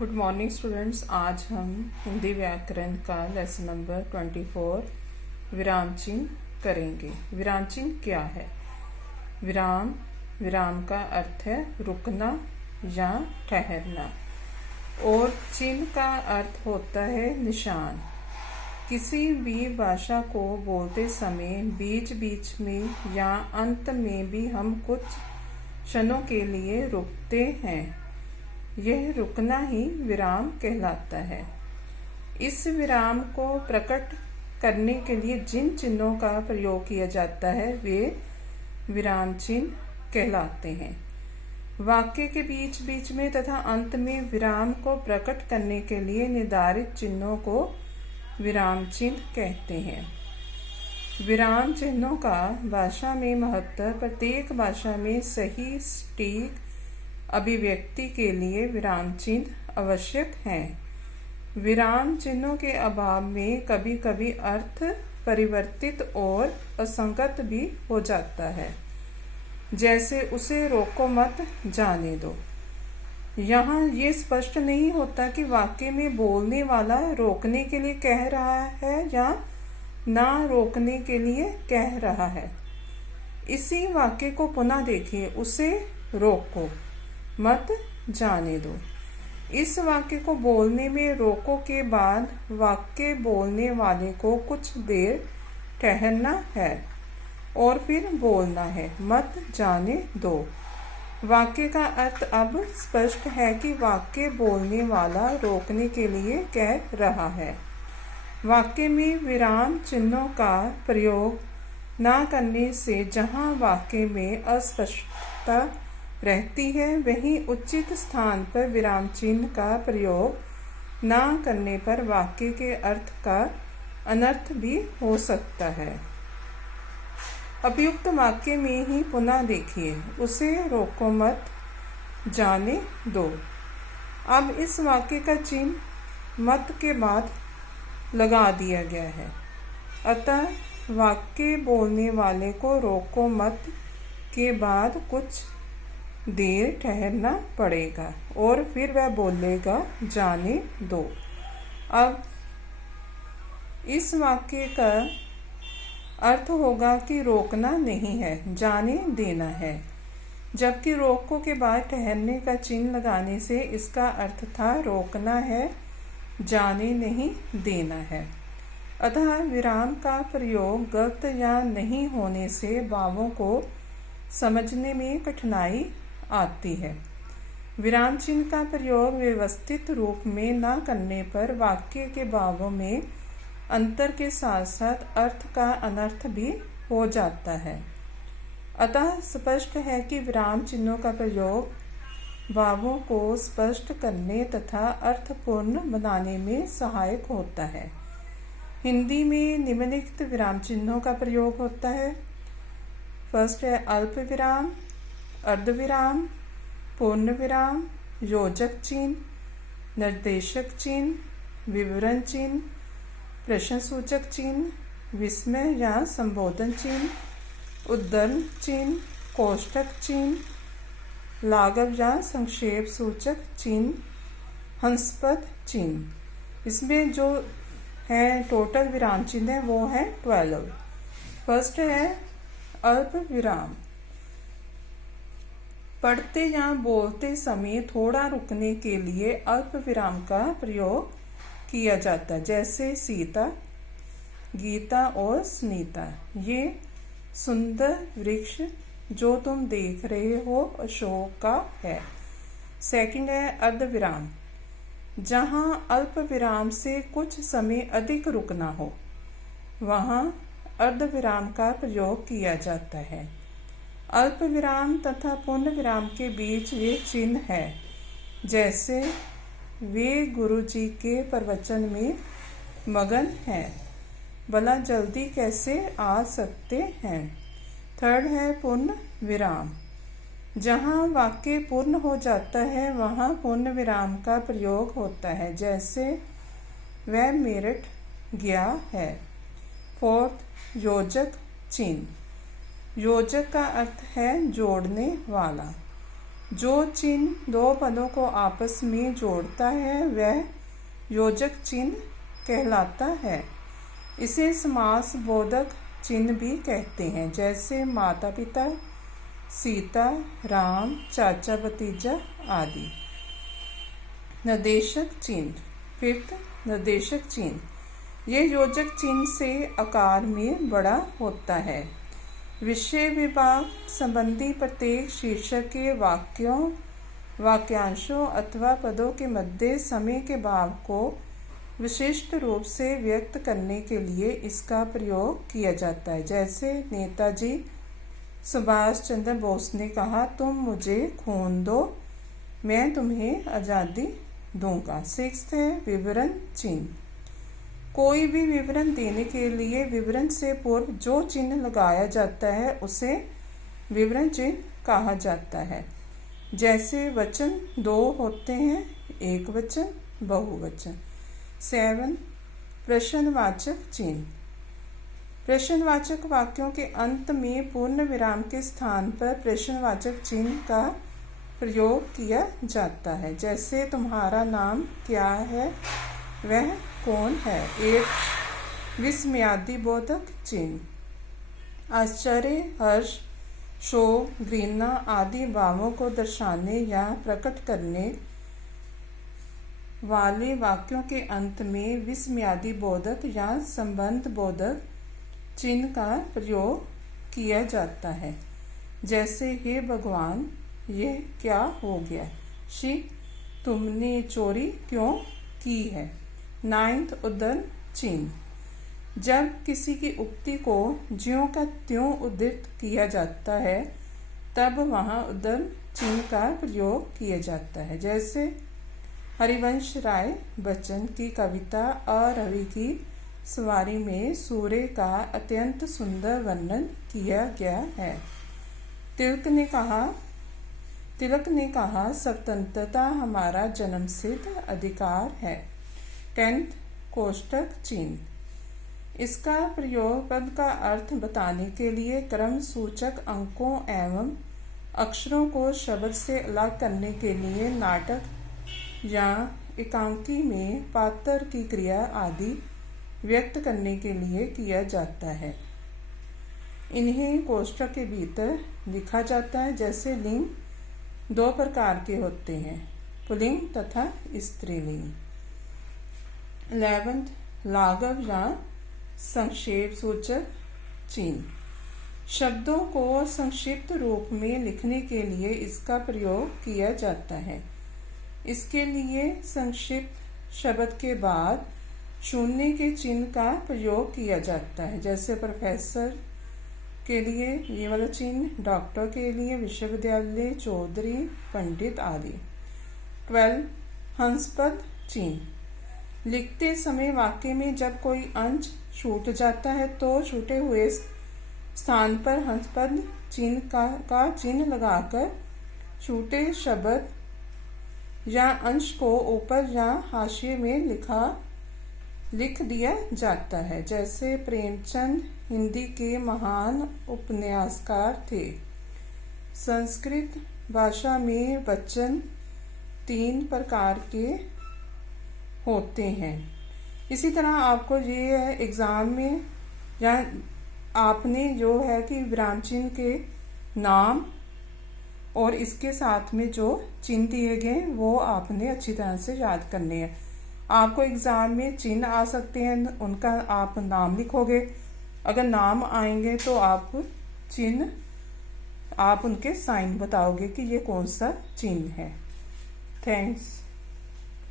Good morning students. आज हम हिंदी व्याकरण का लेसन नंबर 24 विराम चिन्ह करेंगे। विराम चिन्ह क्या है? विराम विराम का अर्थ है रुकना या ठहरना, और चिन्ह का अर्थ होता है निशान। किसी भी भाषा को बोलते समय बीच बीच में या अंत में भी हम कुछ क्षणों के लिए रुकते हैं। यह रुकना ही विराम कहलाता है। इस विराम को प्रकट करने के लिए जिन चिन्हों का प्रयोग किया जाता है वे विराम चिन्ह कहलाते हैं। वाक्य के बीच बीच में तथा अंत में विराम को प्रकट करने के लिए निर्धारित चिन्हों को विराम चिन्ह कहते हैं। विराम चिन्हों का भाषा में महत्व। प्रत्येक भाषा में सही सटीक अभिव्यक्ति के लिए विराम चिन्ह आवश्यक हैं। विराम चिन्हों के अभाव में कभी कभी अर्थ परिवर्तित और असंगत भी हो जाता है, जैसे उसे रोको मत जाने दो। यहाँ ये स्पष्ट नहीं होता कि वाक्य में बोलने वाला रोकने के लिए कह रहा है या ना रोकने के लिए कह रहा है। इसी वाक्य को पुनः देखिए। उसे रोको मत जाने दो। इस वाक्य को बोलने में रोको के बाद वाक्य बोलने वाले को कुछ देर ठहरना है और फिर बोलना है, मत जाने दो। वाक्य का अर्थ अब स्पष्ट है कि वाक्य बोलने वाला रोकने के लिए कह रहा है। वाक्य में विराम चिन्हों का प्रयोग ना करने से जहाँ वाक्य में अस्पष्टता रहती है, वहीं उचित स्थान पर विराम चिन्ह का प्रयोग ना करने पर वाक्य के अर्थ का अनर्थ भी हो सकता है। उपयुक्त वाक्य में ही पुनः देखिए। उसे रोको मत जाने दो। अब इस वाक्य का चिन्ह मत के बाद लगा दिया गया है, अतः वाक्य बोलने वाले को रोको मत के बाद कुछ देर ठहरना पड़ेगा और फिर वह बोलेगा जाने दो। अब इस वाक्य का अर्थ होगा कि रोकना नहीं है, जाने देना है, जबकि रोको के बाद ठहरने का चिन्ह लगाने से इसका अर्थ था रोकना है, जाने नहीं देना है। अतः विराम का प्रयोग गलत या नहीं होने से भावों को समझने में कठिनाई आती है। विराम चिन्ह का प्रयोग व्यवस्थित रूप में न करने पर वाक्य के भावों में अंतर के साथ साथ अर्थ का अनर्थ भी हो जाता है। अतः स्पष्ट है कि विराम चिन्हों का प्रयोग भावों को स्पष्ट करने तथा अर्थपूर्ण बनाने में सहायक होता है। हिंदी में निम्नलिखित विराम चिन्हों का प्रयोग होता है। फर्स्ट है अल्प विराम, अर्धविराम, पूर्ण विराम, योजक चिन्ह, निर्देशक चिन्ह, विवरण चिन्ह, प्रश्नसूचक चिन्ह, विस्मय या संबोधन चिन्ह, उद्धरण चिन्ह, कोष्ठक चिन्ह, लाघव या संक्षेप सूचक चिन्ह, हंसपद चिन्ह। इसमें जो है टोटल विराम चिन्ह है वो है 12। फर्स्ट है अल्प विराम। पढ़ते या बोलते समय थोड़ा रुकने के लिए अल्प विराम का प्रयोग किया जाता है, जैसे सीता, गीता और स्नीता। ये सुंदर वृक्ष जो तुम देख रहे हो अशोक का है। सेकंड है अर्धविराम, जहाँ अल्प विराम से कुछ समय अधिक रुकना हो, वहाँ अर्धविराम का प्रयोग किया जाता है। अल्प विराम तथा पूर्ण विराम के बीच ये चिन्ह है, जैसे वे गुरु जी के प्रवचन में मगन हैं, भला जल्दी कैसे आ सकते हैं। थर्ड है पूर्ण विराम, जहाँ वाक्य पूर्ण हो जाता है वहाँ पूर्ण विराम का प्रयोग होता है, जैसे वह मेरठ गया है। फोर्थ योजक चिन्ह। योजक का अर्थ है जोड़ने वाला। जो चिन्ह दो पदों को आपस में जोड़ता है वह योजक चिन्ह कहलाता है। इसे समास बोधक चिन्ह भी कहते हैं, जैसे माता पिता, सीता, राम, चाचा भतीजा आदि। निर्देशक चिन्ह। फिफ्थ, निर्देशक चिन्ह। ये योजक चिन्ह से आकार में बड़ा होता है। विषय विभाग संबंधी प्रत्येक शीर्षक के वाक्यों, वाक्यांशों अथवा पदों के मध्य समय के भाव को विशिष्ट रूप से व्यक्त करने के लिए इसका प्रयोग किया जाता है। जैसे नेताजी सुभाष चंद्र बोस ने कहा, तुम मुझे खून दो, मैं तुम्हें आज़ादी दूंगा। सिक्स्थ है विवरण चिन्ह। कोई भी विवरण देने के लिए विवरण से पूर्व जो चिन्ह लगाया जाता है उसे विवरण चिन्ह कहा जाता है। जैसे वचन दो होते हैं, एक वचन, बहुवचन। 7 प्रश्नवाचक चिन्ह। प्रश्नवाचक वाक्यों के अंत में पूर्ण विराम के स्थान पर प्रश्नवाचक चिन्ह का प्रयोग किया जाता है। जैसे तुम्हारा नाम क्या है, वह कौन है। 8 विस्मयादि बोधक चिन्ह। आश्चर्य, हर्ष, शोक, घृणा आदि भावों को दर्शाने या प्रकट करने वाले वाक्यों के अंत में विस्मयादि बोधक या संबंध बोधक चिन्ह का प्रयोग किया जाता है। जैसे हे भगवान, ये क्या हो गया। शी, तुमने चोरी क्यों की है। 9 उद्धरण चिन्ह। जब किसी की उक्ति को ज्यों का त्यों उद्धृत किया जाता है तब वहाँ उद्धरण चिन्ह का प्रयोग किया जाता है। जैसे हरिवंश राय बच्चन की कविता अरवि की सवारी में सूर्य का अत्यंत सुंदर वर्णन किया गया है। तिलक ने कहा स्वतंत्रता हमारा जन्मसिद्ध अधिकार है। 10 कोष्टक चिन्ह। इसका प्रयोग पद का अर्थ बताने के लिए क्रम सूचक अंकों एवं अक्षरों को शब्द से अलग करने के लिए नाटक या एकांकी में पात्र की क्रिया आदि व्यक्त करने के लिए किया जाता है। इन्हें कोष्टक के भीतर लिखा जाता है। जैसे लिंग 2 प्रकार के होते हैं, पुल्लिंग तथा स्त्रीलिंग। 11 लाघव या संक्षेप सूचक चिन्ह। शब्दों को संक्षिप्त रूप में लिखने के लिए इसका प्रयोग किया जाता है। इसके लिए संक्षिप्त शब्द के बाद शून्य के चिन्ह का प्रयोग किया जाता है। जैसे प्रोफेसर के लिए ये वाला चिन्ह, डॉक्टर के लिए विश्वविद्यालय, चौधरी, पंडित आदि। 12 हंसपद चिन्ह। लिखते समय वाक्य में जब कोई अंश छूट जाता है तो छूटे हुए स्थान पर हंसपद चिन्ह का चिन्ह लगाकर छूटे शब्द या अंश को ऊपर या हाशिए में लिख दिया जाता है। जैसे प्रेमचंद हिंदी के महान उपन्यासकार थे। संस्कृत भाषा में वचन 3 प्रकार के होते हैं। इसी तरह आपको ये एग्ज़ाम में या आपने जो है कि विराम चिन्ह के नाम और इसके साथ में जो चिन्ह दिए गए वो आपने अच्छी तरह से याद करने हैं। आपको एग्ज़ाम में चिन्ह आ सकते हैं, उनका आप नाम लिखोगे। अगर नाम आएंगे तो आप चिन्ह, आप उनके साइन बताओगे कि ये कौन सा चिन्ह है। थैंक्स।